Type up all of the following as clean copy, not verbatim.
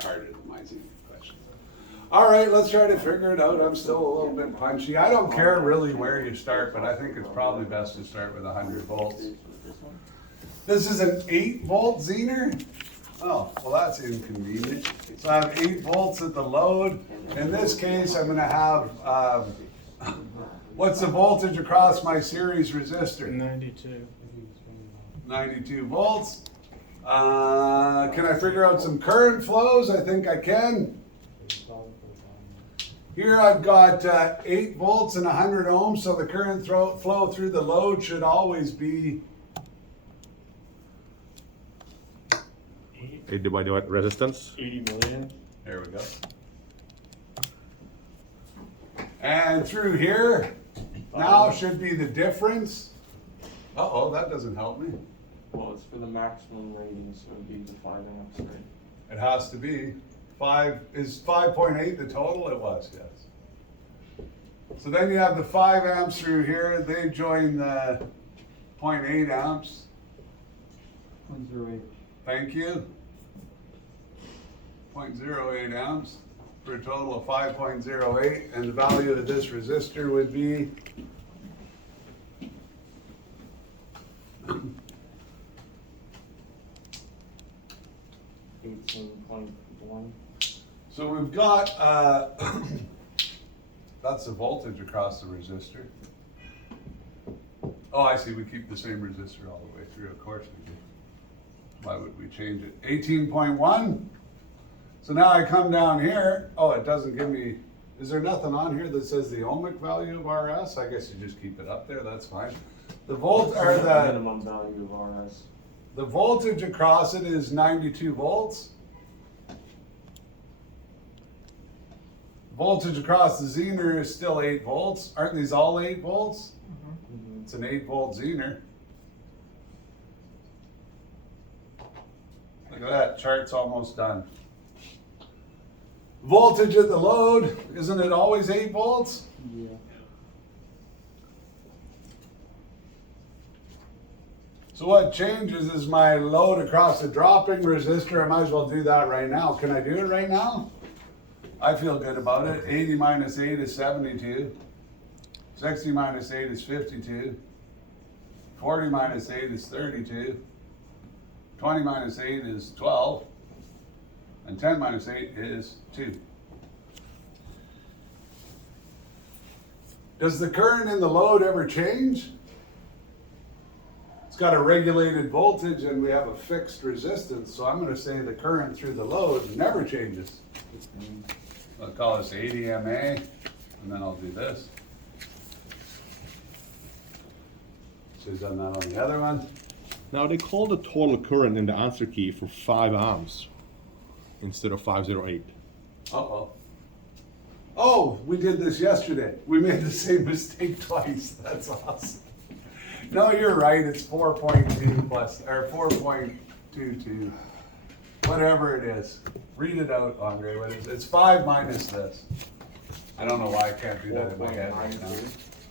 far harder than my Zener questions. All right, let's try to figure it out. I'm still a little bit punchy. I don't care really where you start, but I think it's probably best to start with 100 volts. This is an 8-volt Zener. Oh, well, that's inconvenient. So I have 8 volts at the load. In this case, I'm gonna have, what's the voltage across my series resistor? 92. 92 volts. Can I figure out some current flows? I think I can. Here I've got 8 volts and 100 ohms, so the current flow through the load should always be 8 divided by resistance. 80 million. There we go. And through here, now should be the difference. Uh-oh, that doesn't help me. Well, it's for the maximum rating, so it'd be the 5 amps, right? It has to be. 5, is 5.8 the total? It was, yes. So then you have the 5 amps through here, they join the 0.8 amps. 0.08. Thank you. 0.08 amps for a total of 5.08, and the value of this resistor would be 18.1. so we've got that's the voltage across the resistor. Oh, I see, we keep the same resistor all the way through, of course we do. Why would we change it? 18.1. So now I come down here. Oh, it doesn't give me, is there nothing on here that says the ohmic value of RS? I guess you just keep it up there, that's fine. The volt, or the minimum value of RS. the voltage across it is 92 volts. Voltage across the Zener is still 8 volts. Aren't these all 8 volts? Mm-hmm. It's an 8-volt Zener. Look at that, chart's almost done. Voltage at the load, isn't it always 8 volts? Yeah. So what changes is my load across the dropping resistor. I might as well do that right now. Can I do it right now? I feel good about it. 80 minus 8 is 72. 60 minus 8 is 52. 40 minus 8 is 32. 20 minus 8 is 12. And 10 minus 8 is 2. Does the current in the load ever change? It's got a regulated voltage and we have a fixed resistance, so I'm going to say the current through the load never changes. I'll call this 80 MA, and then I'll do this. So he's done that on the other one. Now they call the total current in the answer key for 5 amps instead of 508. Uh-oh. Oh, we did this yesterday. We made the same mistake twice. That's awesome. No, you're right. It's 4.2 plus, or 4.22. Whatever it is. Read it out, Andre. What is it? It's 5 minus this. I don't know why I can't do that in my head right now.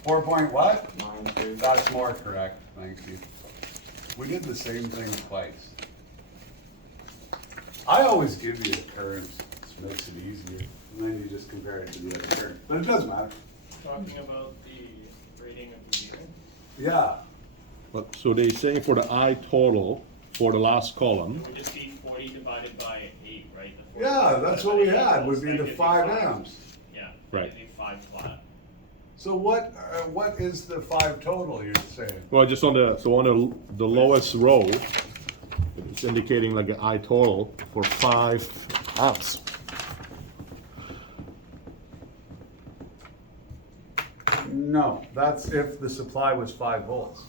4 point what? 92. That's more correct. Thank you. We did the same thing twice. I always give you a current. It makes it easier. And then you just compare it to the other current. But it doesn't matter. Talking about the rating of the Zener. Yeah. But so they're saying for the I total for the last column. It would just be 40 divided by 8, right? The 40 Yeah, divided that's by what we 8 had, would equals be the negative 5 amps. Yeah. Right. Negative 5 flat. So what is the 5 total you're saying? Well, just on the lowest row, it's indicating like an I total for 5 amps. No, that's if the supply was 5 volts.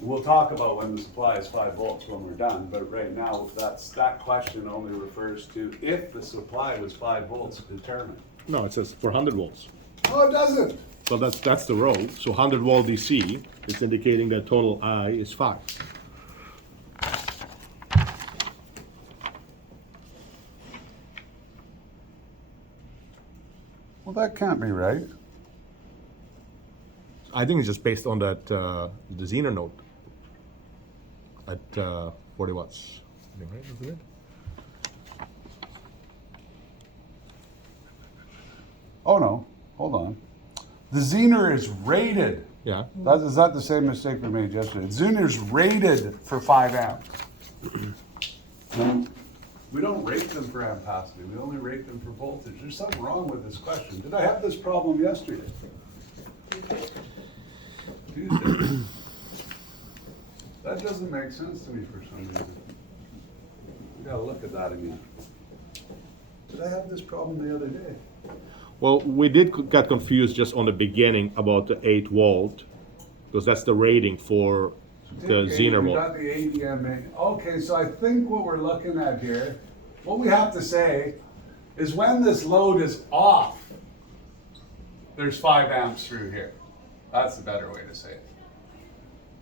We'll talk about when the supply is 5 volts when we're done, but right now, that question only refers to if the supply was 5 volts determined. No, it says for 100 volts. Oh, it doesn't. So that's the row. So 100 volt DC, it's indicating that total I is 5. Well, that can't be right. I think it's just based on that the Zener note at 40 watts. Right, that's good. Oh no, hold on. The Zener is rated. Yeah. Is that the same mistake we made yesterday? Zener's rated for 5 amps. No, we don't rate them for ampacity, we only rate them for voltage. There's something wrong with this question. Did I have this problem yesterday? Tuesday. That doesn't make sense to me for some reason. We gotta look at that again. Did I have this problem the other day? Well, we got confused just on the beginning about the 8 volt, because that's the rating for the Zener We volt. got the ADMA. Okay, so I think what we're looking at here, what we have to say is when this load is off, there's 5 amps through here. That's the better way to say it.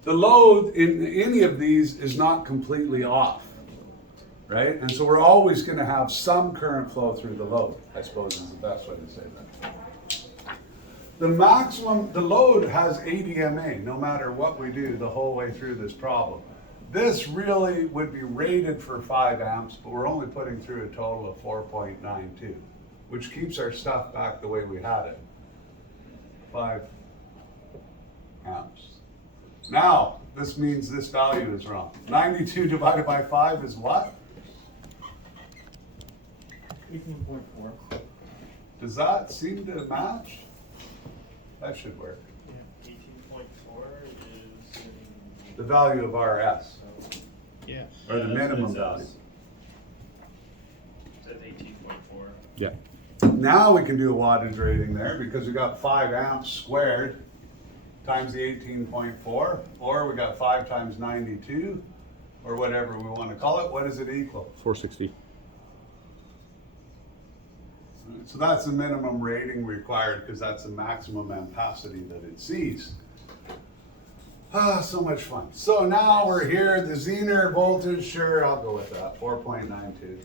The load in any of these is not completely off, right? And so we're always going to have some current flow through the load, I suppose is the best way to say that. The maximum, the load has ADMA no matter what we do the whole way through this problem. This really would be rated for 5 amps, but we're only putting through a total of 4.92, which keeps our stuff back the way we had it. 5 amps. Now, this means this value is wrong. 92 divided by 5 is what? 18.4. Does that seem to match? That should work. Yeah, 18.4 is The value of RS, yeah, or the minimum value. It says 18.4. Yeah. Now we can do a wattage rating there because we got 5 amps squared times the 18.4, or we got 5 times 92, or whatever we want to call it. What does it equal? 460. So that's the minimum rating required because that's the maximum ampacity that it sees. Ah, so much fun. So now we're here, the Zener voltage, sure, I'll go with that, 4.92.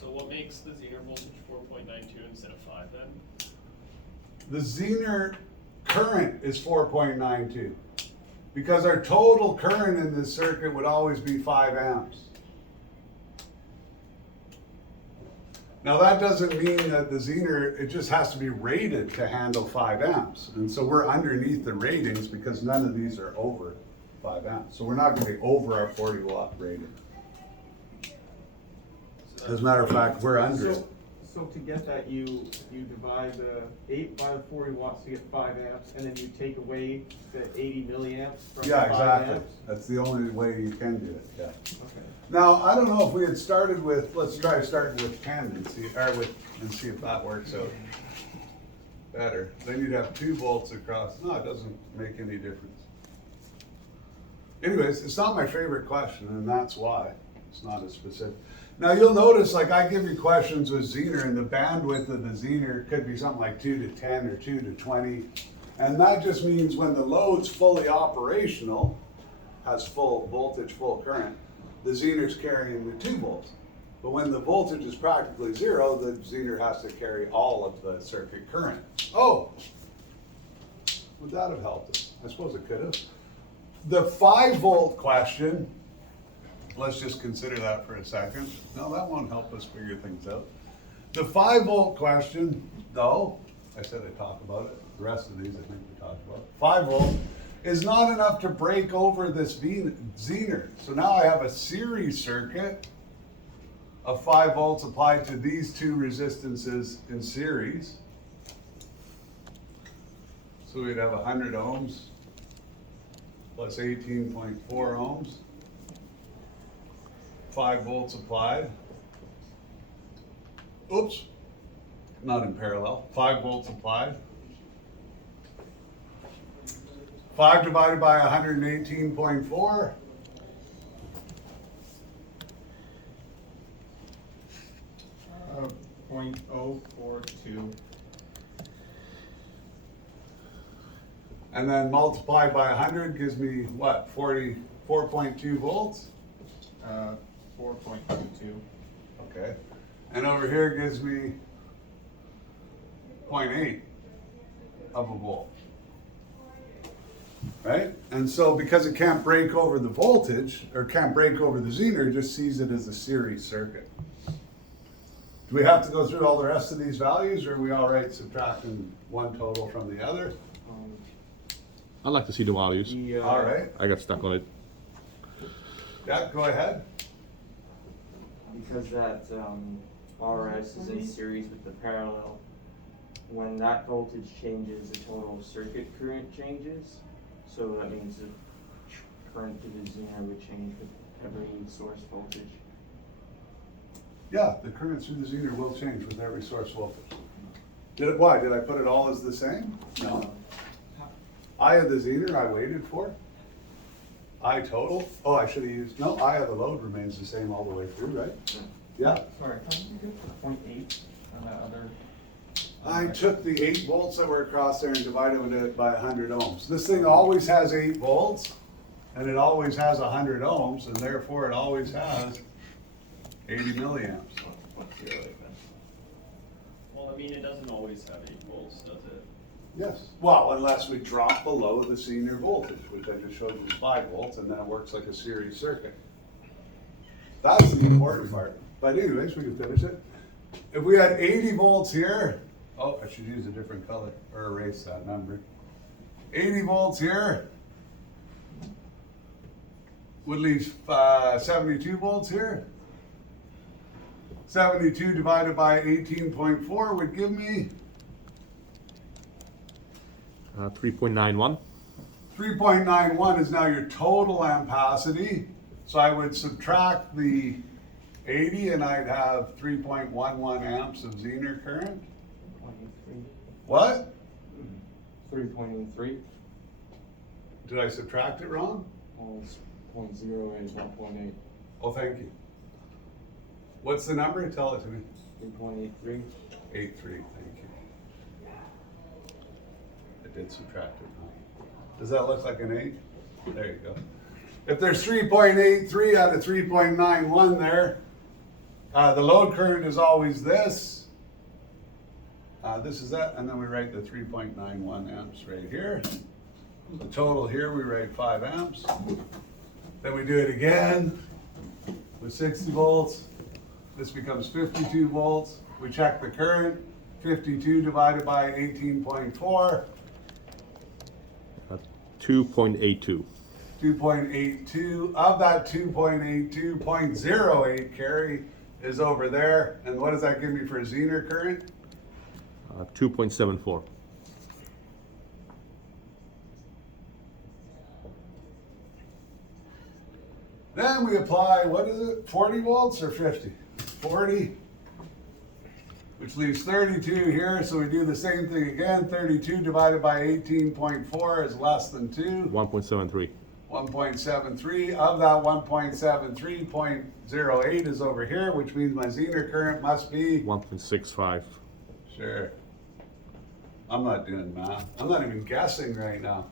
So what makes the Zener voltage 4.92 instead of 5 then? The Zener current is 4.92 because our total current in this circuit would always be 5 amps. Now that doesn't mean that the Zener, it just has to be rated to handle 5 amps. And so we're underneath the ratings because none of these are over 5 amps. So we're not going to be over our 40 watt rating. As a matter of fact, we're under it. So to get that, you divide the 8 by the 40 watts to get 5 amps, and then you take away the 80 milliamps from the Yeah, 5 exactly. amps? That's the only way you can do it, yeah. Okay. Now, I don't know if we had started with, let's try starting with 10 and see, and see if that works out better. Then you'd have 2 volts across. No, it doesn't make any difference. Anyways, it's not my favorite question, and that's why. It's not as specific. Now, you'll notice, like, I give you questions with Zener, and the bandwidth of the Zener could be something like 2 to 10 or 2 to 20. And that just means when the load's fully operational, has full voltage, full current, the Zener's carrying the 2 volts. But when the voltage is practically 0, the Zener has to carry all of the circuit current. Oh, would that have helped us? I suppose it could have. The 5 volt question, let's just consider that for a second. No, that won't help us figure things out. The 5 volt question, though, I said I'd talk about it. The rest of these I think we talked about. 5 volt is not enough to break over this Zener. So now I have a series circuit of 5 volts applied to these 2 resistances in series. So we'd have 100 ohms plus 18.4 ohms. 5 volts applied. Oops, not in parallel. 5 volts applied. 5 divided by 118.4. Uh, 0.042. And then multiplied by 100 gives me what? 44.2 volts? 4.22. Okay. And over here gives me 0.8 of a volt. right? And so because it can't break over the voltage, or can't break over the Zener, it just sees it as a series circuit. Do we have to go through all the rest of these values, or are we all right subtracting one total from the other? Um, I'd like to see the values. the, All right, I got stuck on it. yeah, go ahead. Because that RS is in series with the parallel, when that voltage changes, the total circuit current changes. So that means the current to the Zener would change with every source voltage. Yeah, the current through the Zener will change with every source voltage. Did it, why? Did I put it all as the same? No. I of the Zener I waited for. I total, oh, I should have used, no, I of the load remains the same all the way through, right? Yeah, Sorry, how did you get the 0.8 on that other? I took the 8 volts that were across there and divided it by 100 ohms. This thing always has 8 volts, and it always has 100 ohms, and therefore it always has 80 milliamps. Well, I mean, it doesn't always have 8 volts, does it? Yes. Well, unless we drop below the senior voltage, which I just showed you is 5 volts, and then it works like a series circuit. That's the important part. But anyways, we can finish it. If we had 80 volts here, oh, I should use a different color, or erase that number. 80 volts here would leave 72 volts here. 72 divided by 18.4 would give me 3.91. 3.91 is now your total ampacity. So I would subtract the 80 and I'd have 3.11 amps of Zener current. 0.83. What? 3.83. Did I subtract it wrong? Oh, it's 0.08, 1.8. Oh, thank you. What's the number? Tell it to me. 3.83. 8.3, thank you. I did subtract it wrong. Does that look like an 8? There you go. If there's 3.83 out of 3.91 there, the load current is always this. This is that, and then we write the 3.91 amps right here. The total here, we write 5 amps. Then we do it again with 60 volts. This becomes 52 volts. We check the current, 52 divided by 18.4, 2.82. 2.82. Of that 2.82, 0.08 carry is over there. And what does that give me for a Zener current? 2.74. Then we apply, what is it, 40 volts or 50? 40, which leaves 32 here, so we do the same thing again. 32 divided by 18.4 is less than 2. 1.73. 1.73. Of that 1.73, 0.08 is over here, which means my Zener current must be, 1.65. sure. I'm not doing math. I'm not even guessing right now.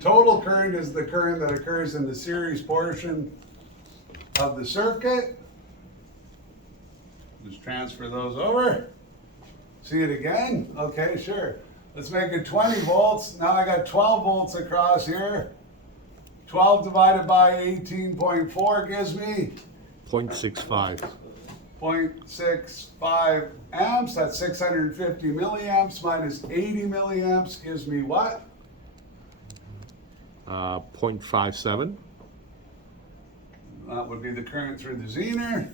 Total current is the current that occurs in the series portion of the circuit. Just transfer those over. See it again? Okay, sure. Let's make it 20 volts. Now I got 12 volts across here. 12 divided by 18.4 gives me 0.65. 0.65 amps. That's 650 milliamps minus 80 milliamps gives me what? 0.57. That would be the current through the Zener.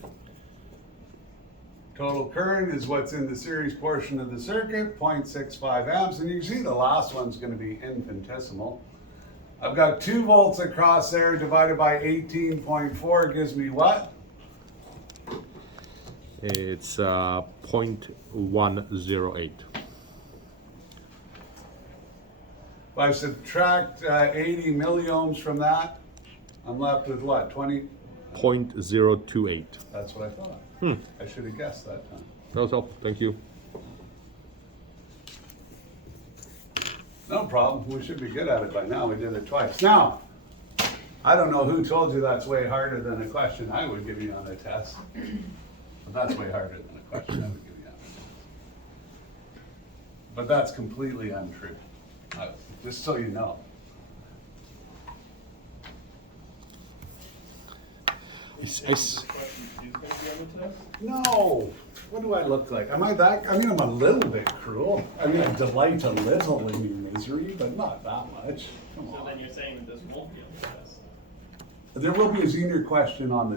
Total current is what's in the series portion of the circuit, 0.65 amps. And you can see the last one's going to be infinitesimal. I've got 2 volts across there divided by 18.4 gives me what? It's 0.108. If I subtract 80 milliohms from that, I'm left with what, 20? 0.028. That's what I thought. I should have guessed that time. That was helpful. Thank you. No problem. We should be good at it by now. We did it twice. Now, I don't know who told you that's way harder than a question I would give you on a test. But that's way harder than a question I would give you on a test. But that's completely untrue. Just so you know. This question is gonna be on the test? No, what do I look like? Am I that, I mean, I'm a little bit cruel. I mean, I delight a little in your misery, but not that much. Come So on. then you're saying that this won't be on the test? There will be a senior question on the